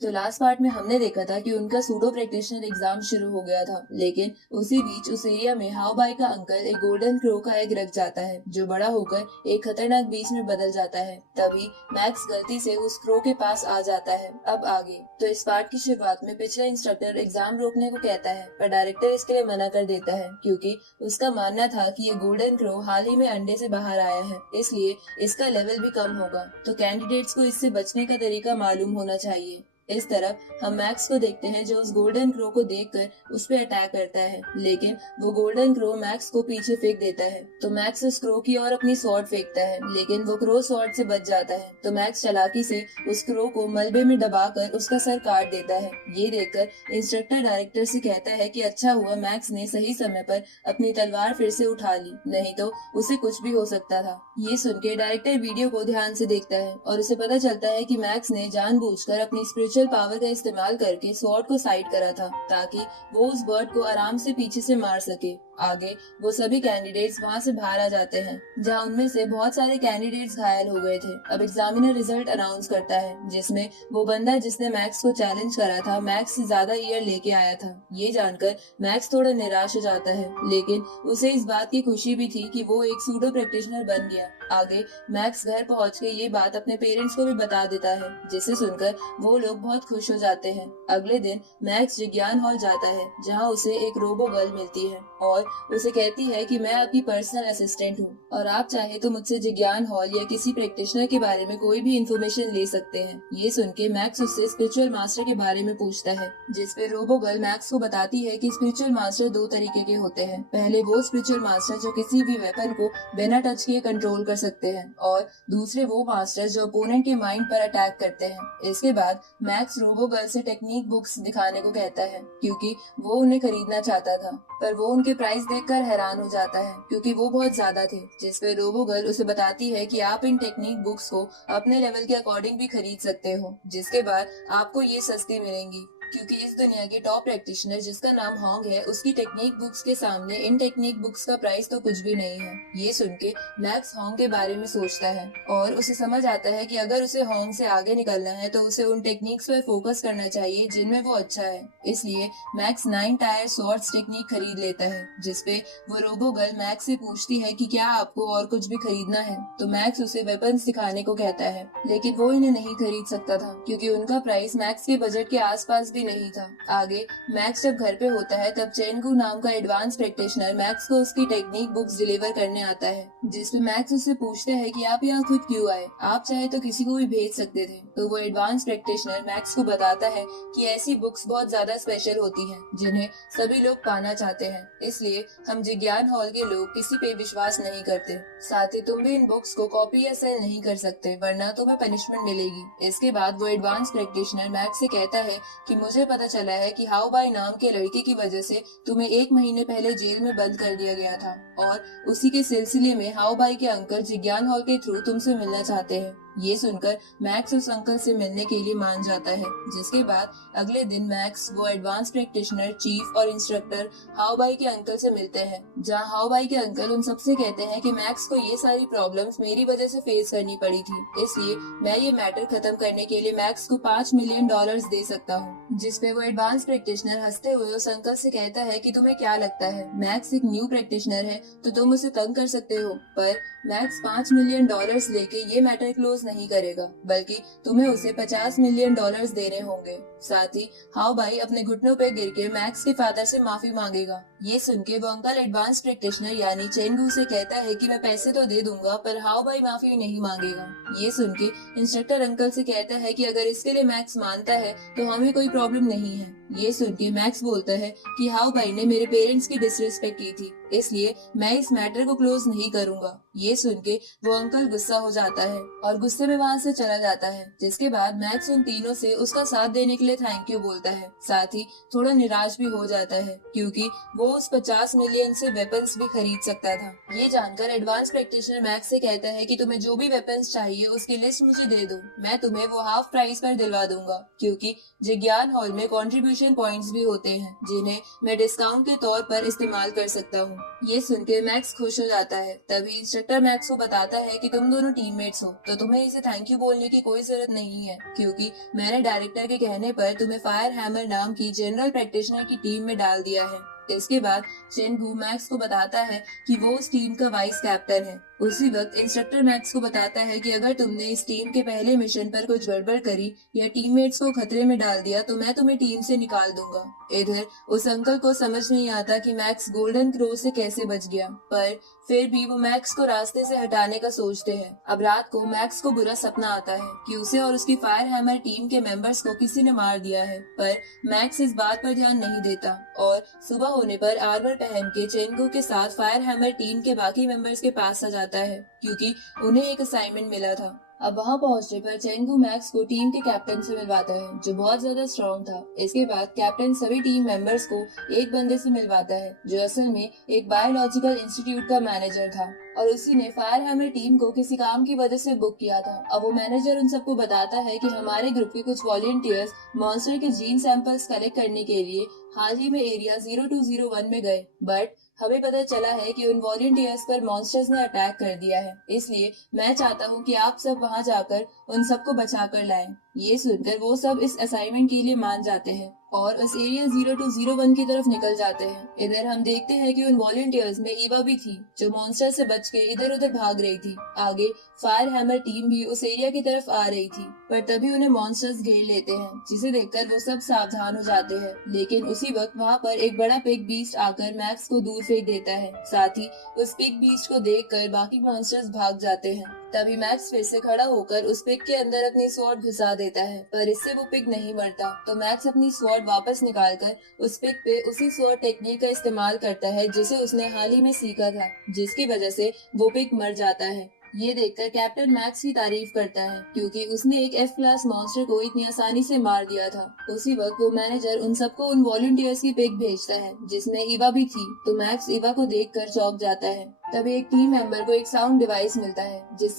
तो last part में हमने देखा था कि उनका सूडो प्रैक्टिशनर एग्जाम शुरू हो गया था, लेकिन उसी बीच उस एरिया में हाउ बाई का अंकल एक गोल्डन क्रो का एग रख जाता है, जो बड़ा होकर एक खतरनाक बीच में बदल जाता है। तभी मैक्स गलती से उस क्रो के पास आ जाता है। अब आगे तो इस पार्ट की शुरुआत में पिछला इंस्ट्रक्टर एग्जाम रोकने को कहता है, पर डायरेक्टर इसके लिए मना कर देता है, क्योंकि उसका मानना था कि ये गोल्डन क्रो हाल ही में अंडे से बाहर आया है, इसलिए इसका लेवल भी कम होगा, तो कैंडिडेट्स को इससे बचने का तरीका मालूम होना चाहिए। इस तरफ हम मैक्स को देखते हैं, जो उस गोल्डन क्रो को देखकर उस पे अटैक करता है, लेकिन वो गोल्डन क्रो मैक्स को पीछे फेंक देता है। तो मैक्स उस क्रो की ओर अपनी स्वॉर्ड फेंकता है, लेकिन वो क्रो स्वॉर्ड से बच जाता है। तो मैक्स चालाकी से उस क्रो को मलबे में दबाकर उसका सर काट देता है। ये देखकर इंस्ट्रक्टर डायरेक्टर से कहता है कि अच्छा हुआ मैक्स ने सही समय पर अपनी तलवार फिर से उठा ली, नहीं तो उसे कुछ भी हो सकता था। ये सुन के डायरेक्टर वीडियो को ध्यान से देखता है और उसे पता चलता है कि मैक्स ने जानबूझकर अपनी स्पिरिचुअल पावर का इस्तेमाल करके स्वॉर्ड को साइड करा था, ताकि वो उस बर्ड को आराम से पीछे से मार सके। आगे वो सभी कैंडिडेट्स वहाँ से बाहर आ जाते हैं, जहाँ उनमें से बहुत सारे कैंडिडेट्स घायल हो गए थे। अब एग्जामिनर रिजल्ट अनाउंस करता है, जिसमें वो बंदा जिसने मैक्स को चैलेंज करा था मैक्स से ज्यादा ईयर लेके आया था। ये जानकर मैक्स थोड़ा निराश हो जाता है, लेकिन उसे इस बात की खुशी भी थी कि वो एक सूडो प्रैक्टिशनर बन गया। आगे मैक्स घर पहुँच के ये बात अपने पेरेंट्स को भी बता देता है, जिसे सुनकर वो लोग बहुत खुश हो जाते हैं। अगले दिन मैक्स विज्ञान हॉल जाता है, जहाँ उसे एक रोबो गर्ल मिलती है और उसे कहती है कि मैं आपकी पर्सनल असिस्टेंट हूँ और आप चाहे तो मुझसे जिज्ञान हॉल या किसी प्रैक्टिशनर के बारे में कोई भी इन्फॉर्मेशन ले सकते हैं। ये सुन के मैक्स उससे स्पिरिचुअल मास्टर के बारे में पूछता है, जिसपे रोबो गर्ल मैक्स को बताती है कि स्पिरिचुअल मास्टर दो तरीके के होते हैं। पहले वो स्पिरिचुअल मास्टर जो किसी भी वेपन को बिना टच किए कंट्रोल कर सकते हैं, और दूसरे वो मास्टर जो अपोनेंट के माइंड पर अटैक करते हैं। इसके बाद मैक्स रोबो गर्ल से टेक्निक बुक्स दिखाने को कहता है, क्योंकि वो उन्हें खरीदना चाहता था, पर वो उनके प्राइस देखकर हैरान हो जाता है, क्योंकि वो बहुत ज्यादा थे। जिसपे रोबो गर्ल उसे बताती है कि आप इन टेक्निक बुक्स को अपने लेवल के अकॉर्डिंग भी खरीद सकते हो, जिसके बाद आपको ये सस्ती मिलेंगी, क्योंकि इस दुनिया के टॉप प्रैक्टिशनर जिसका नाम होंग है, उसकी टेक्निक बुक्स के सामने इन टेक्निक बुक्स का प्राइस तो कुछ भी नहीं है। ये सुन के मैक्स होंग के बारे में सोचता है और उसे समझ आता है कि अगर उसे होंग से आगे निकलना है तो उसे उन टेक्निक्स पर फोकस करना चाहिए जिनमें वो अच्छा है। इसलिए मैक्स 9 टायर स्वॉर्ड्स टेक्निक खरीद लेता है, जिसपे वो रोबो गर्ल मैक्स से पूछती है कि क्या आपको और कुछ भी खरीदना है। तो मैक्स उसे वेपन्स दिखाने को कहता है, लेकिन वो इन्हें नहीं खरीद सकता था, क्योंकि उनका प्राइस मैक्स के बजट के आसपास भी नहीं था। आगे मैक्स जब घर पे होता है, तब चेनगू नाम का एडवांस प्रैक्टिशनर मैक्स को उसकी टेक्निक बुक्स डिलीवर करने आता है, जिसपे मैक्स उससे पूछता है कि आप यहाँ खुद क्यों आए, आप चाहे तो किसी को भी भेज सकते थे। तो वो एडवांस प्रैक्टिशनर मैक्स को बताता है कि ऐसी बुक्स बहुत ज्यादा स्पेशल होती हैं, जिन्हें सभी लोग पाना चाहते हैं, इसलिए हम जिज्ञान हॉल के लोग किसी पे विश्वास नहीं करते। साथ ही तुम भी इन बुक्स को कॉपी या सेल नहीं कर सकते, वरना तुम्हें पनिशमेंट मिलेगी। इसके बाद वो एडवांस प्रैक्टिशनर मैक्स से कहता है कि मुझे पता चला है कि हाउ बाई नाम के लड़के की वजह से तुम्हें 1 महीने पहले जेल में बंद कर दिया गया था, और उसी के सिलसिले में हाउ बाई के अंकल जिज्ञान हॉल के थ्रू तुमसे मिलना चाहते हैं। ये सुनकर मैक्स उस अंकल से मिलने के लिए मान जाता है, जिसके बाद अगले दिन मैक्स वो एडवांस प्रैक्टिशनर, चीफ और इंस्ट्रक्टर हाउ बाई के अंकल से मिलते हैं, जहाँ हाउ बाई के अंकल उन सबसे कहते हैं कि मैक्स को ये सारी प्रॉब्लम्स मेरी वजह से फेस करनी पड़ी थी, इसलिए मैं ये मैटर खत्म करने के लिए मैक्स को $5 मिलियन दे सकता हूँ। जिसपे वो एडवांस प्रैक्टिशनर हंसते हुए उस अंकल से कहता है कि तुम्हें क्या लगता है मैक्स एक न्यू प्रैक्टिशनर है तो तुम उसे तंग कर सकते हो, पर मैक्स $5 मिलियन लेके ये मैटर क्लोज नहीं करेगा, बल्कि तुम्हें उसे $50 मिलियन देने होंगे। साथ ही हाउ बाई अपने घुटनों पे गिर के मैक्स के फादर से माफी मांगेगा। ये सुन के वो अंकल एडवांस प्रैक्टिशनर यानी चेनगू से कहता है कि मैं पैसे तो दे दूंगा, पर हाउ बाई माफी नहीं मांगेगा। ये सुन के इंस्ट्रक्टर अंकल से कहता है कि अगर इसके लिए मैक्स मानता है तो हमें कोई प्रॉब्लम नहीं है। ये सुन के मैक्स बोलता है कि हाउ बाई ने मेरे पेरेंट्स की डिसरिस्पेक्ट की थी, इसलिए मैं इस मैटर को क्लोज नहीं करूंगा। ये सुन के वो अंकल गुस्सा हो जाता है और गुस्से में वहाँ से चला जाता है, जिसके बाद मैक्स उन तीनों से उसका साथ देने के लिए थैंक यू बोलता है। साथ ही थोड़ा निराश भी हो जाता है, क्योंकि वो उस 50 मिलियन से वेपन्स भी खरीद सकता था। ये जानकर एडवांस प्रैक्टिशनर मैक्स से कहता है कि तुम्हें जो भी वेपन्स चाहिए चाहिए उसकी लिस्ट मुझे दे दो, मैं तुम्हें वो हाफ प्राइस पर दिलवा दूंगा, क्योंकि जिज्ञान हॉल में कंट्रीब्यूशन पॉइंट्स भी होते हैं जिन्हें मैं डिस्काउंट के तौर पर इस्तेमाल कर सकता हूँ। ये सुनकर मैक्स खुश हो जाता है। तभी इंस्ट्रक्टर मैक्स को बताता है कि तुम दोनों टीममेट्स हो तो तुम्हें इसे थैंक यू बोलने की कोई जरूरत नहीं है, क्योंकि मैंने डायरेक्टर के कहने पर तुम्हें फायर हैमर नाम की जनरल प्रैक्टिशनर की टीम में डाल दिया है। इसके बाद चेंगू मैक्स को बताता है कि वो उस टीम का वाइस कैप्टन है। उसी वक्त इंस्ट्रक्टर मैक्स को बताता है कि अगर तुमने इस टीम के पहले मिशन पर कुछ गड़बड़ करी या टीममेट्स को खतरे में डाल दिया तो मैं तुम्हें टीम से निकाल दूंगा। इधर उस अंकल को समझ नहीं आता कि मैक्स गोल्डन क्रो से कैसे बच गया, पर फिर भी वो मैक्स को रास्ते से हटाने का सोचते हैं। अब रात को मैक्स को बुरा सपना आता है कि उसे और उसकी फायर हैमर टीम के मेंबर्स को किसी ने मार दिया है, पर मैक्स इस बात पर ध्यान नहीं देता और सुबह होने पर आर्मर पहन के चेंगू के साथ फायर हैमर टीम के बाकी मेंबर्स के पास आ जाता है, क्योंकि उन्हें एक असाइनमेंट मिला था। अब वहाँ पहुंचने पर चेंगू मैक्स को टीम के कैप्टन से मिलवाता है जो बहुत ज्यादा स्ट्रॉन्ग था। इसके बाद कैप्टन सभी टीम मेंबर्स को एक बंदे से मिलवाता है जो असल में एक बायोलॉजिकल इंस्टीट्यूट का मैनेजर था और उसी ने फायर हैमर टीम को किसी काम की वजह से बुक किया था। अब वो मैनेजर उन सबको बताता है कि हमारे ग्रुप के कुछ वॉलंटियर्स मॉन्स्टर के जीन सैंपल्स कलेक्ट करने के लिए हाल ही में एरिया 0201 में गए, बट हमें पता चला है कि उन वॉलंटियर्स पर मॉन्स्टर्स ने अटैक कर दिया है। इसलिए मैं चाहता हूँ कि आप सब वहाँ जाकर उन सबको बचा कर लाएं। ये सुनकर वो सब इस असाइनमेंट के लिए मान जाते हैं और उस एरिया 0201 की तरफ निकल जाते हैं। इधर हम देखते हैं कि उन वॉलंटियर्स में ईवा भी थी जो मॉन्स्टर से बच के इधर उधर भाग रही थी। आगे फायर हैमर टीम भी उस एरिया की तरफ आ रही थी, पर तभी उन्हें मॉन्स्टर्स घेर लेते हैं, जिसे देखकर वो सब सावधान हो जाते हैं। लेकिन उसी वक्त वहाँ पर एक बड़ा पिग बीस्ट आकर मैक्स को दूर फेंक देता है। साथ ही उस पिग बीस्ट को देखकर बाकी मॉन्स्टर्स भाग जाते हैं। तभी मैक्स फिर से खड़ा होकर उस पिग के अंदर अपनी स्वॉर्ड घुसा देता है, पर इससे वो पिग नहीं मरता। तो मैक्स अपनी स्वॉर्ड वापस निकालकर उस पिग पे उसी स्वॉर्ड टेक्निक का इस्तेमाल करता है जिसे उसने हाल ही में सीखा था, जिसकी वजह से वो पिग मर जाता है। ये देखकर कैप्टन मैक्स की तारीफ करता है क्योंकि उसने एक F क्लास मॉन्स्टर को इतनी आसानी से मार दिया था। उसी वक्त वो मैनेजर उन सबको उन वॉलंटियर्स की पिक भेजता है जिसमें ईवा भी थी, तो मैक्स ईवा को देखकर चौंक जाता है। तभी एक टीम मेंबर को एक साउंड डिवाइस मिलता है जिससे